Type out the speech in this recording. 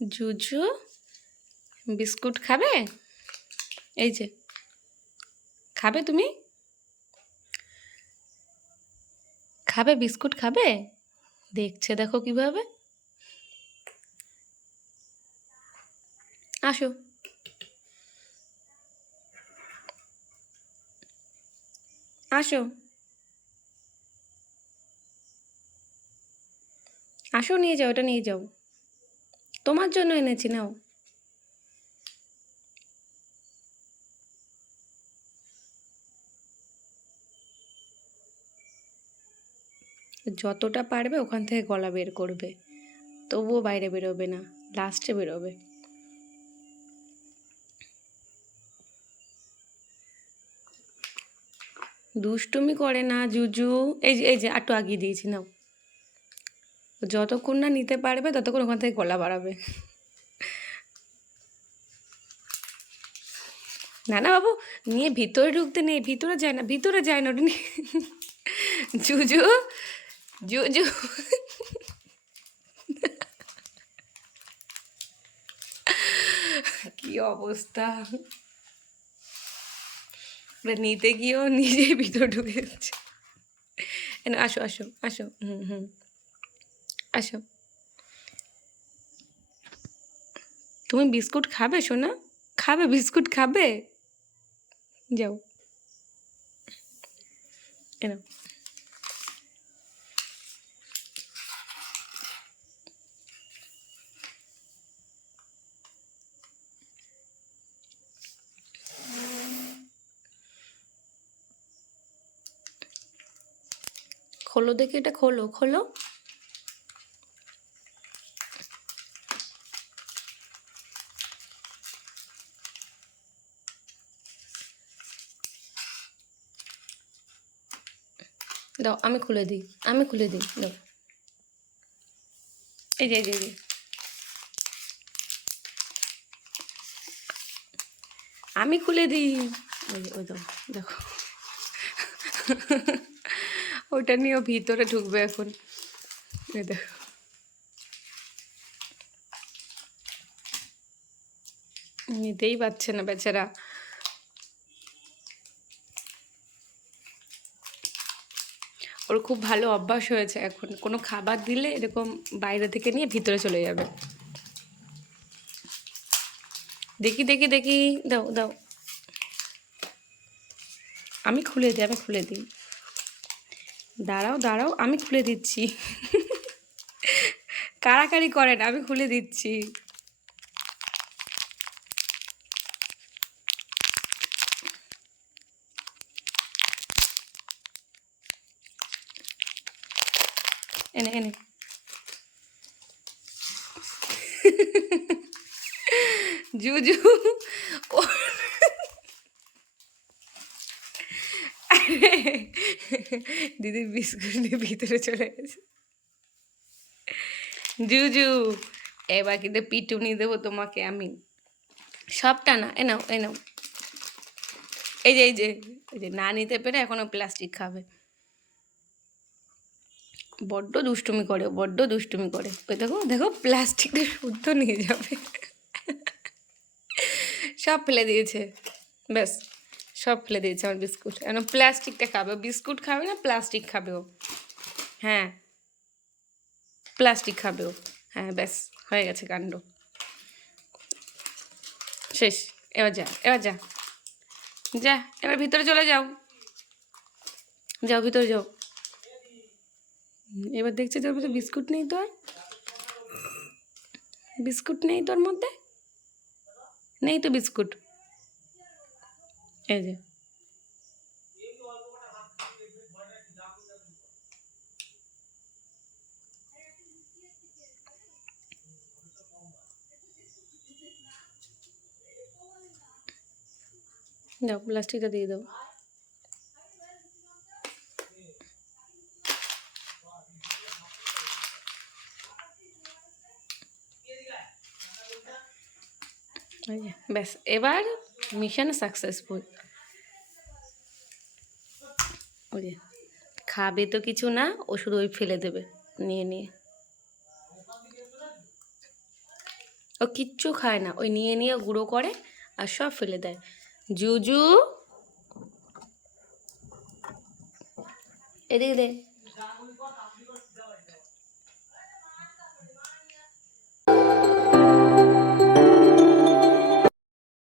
জুজু biscuit খাবে? এই যে খাবে, তুমি খাবে? বিস্কুট খাবে? দেখছে দেখো কিভাবে। আসো, আসো, আসো, নিয়ে যাও, এটা নিয়ে যাও, তোমার জন্য এনেছি, নাও। যতটা পারবে ওখান থেকে গলা বের করবে, তবুও বাইরে বেরোবে না, লাস্টে বেরোবে। দুষ্টুমি করে না জুজু। এই যে একটু আগিয়ে দিয়েছি, নাও। যতক্ষণ না নিতে পারবে ততক্ষণ ওখান থেকে গলা বাড়াবে। না না বাবু, নিয়ে ভিতরে ঢুকতে নেই, ভিতরে যায় না, ভিতরে যায় না, ওটা নিয়ে। জুজু, জুজু, কি অবস্থা! ওটা নিতে গিয়েও নিজেই ভিতরে ঢুকে যাচ্ছে। আসো, আসো, আসো, হুম হুম, আসো। তুমি বিস্কুট খাবে সোনা? খাবে বিস্কুট খাবে? যাও, এনো। খোলো দেখি, এটা খোলো, খোলো। দাও, আমি খুলে দিই, আমি খুলে দিই, দাও। এই যে আমি খুলে দিই। ওই দাও, দেখো। ওটা নিয়েও ভিতরে ঢুকবে এখন। এই দেখো, নিতেই পারছে না বেচারা। ওর খুব ভালো অভ্যাস হয়েছে, এখন কোনো খাবার দিলে এরকম বাইরে থেকে নিয়ে ভিতরে চলে যাবে। দেখি দেখি দেখি, দাও দাও, আমি খুলে দিই, আমি খুলে দিই। দাঁড়াও দাঁড়াও, আমি খুলে দিচ্ছি। কাড়াকাড়ি করেন, আমি খুলে দিচ্ছি। এনে এনে। জুজু, ও দিদি বিস্কুট নিয়ে ভিতরে চলে গেছে। জুজু, এবার কিন্তু পিটুনি দেবো তোমাকে আমি। সবটা না, এ নাও, এ নাও। এই যে না নিতে পেরে এখনো প্লাস্টিক খাবে। বড্ড দুষ্টুমি করে, বড্ড দুষ্টুমি করে। ওই দেখো দেখো, প্লাস্টিকটা শুদ্ধ নিয়ে যাবে। সব ফেলে দিয়েছে, ব্যাস সব ফেলে দিয়েছে আমার বিস্কুট। এখন প্লাস্টিকটা খাবে, বিস্কুট খাবে না, প্লাস্টিক খাবে ও। হ্যাঁ, প্লাস্টিক খাবে ও। হ্যাঁ, ব্যাস হয়ে গেছে কাণ্ড, শেষ। এবার যা, এবার যা, যা, এবার ভিতরে চলে যাও, যাও ভিতরে যাও। এবার দেখছি তোর মধ্যে বিস্কুট নেই, তো আর বিস্কুট নেই তোর মধ্যে, নেই তো বিস্কুট। এই যে, দাও প্লাস্টিকটা দিয়ে দাও। এই যে, ব্যাস এবার মিশন সাকসেসফুল। ওই যে, খাবে তো কিছু না, ও শুধু ওই ফেলে দেবে নিয়ে নিয়ে। ও কিচ্ছু খায় না, ওই নিয়ে নিয়ে গুঁড়ো করে আর সব ফেলে দেয়। জুজু এদিকে দে।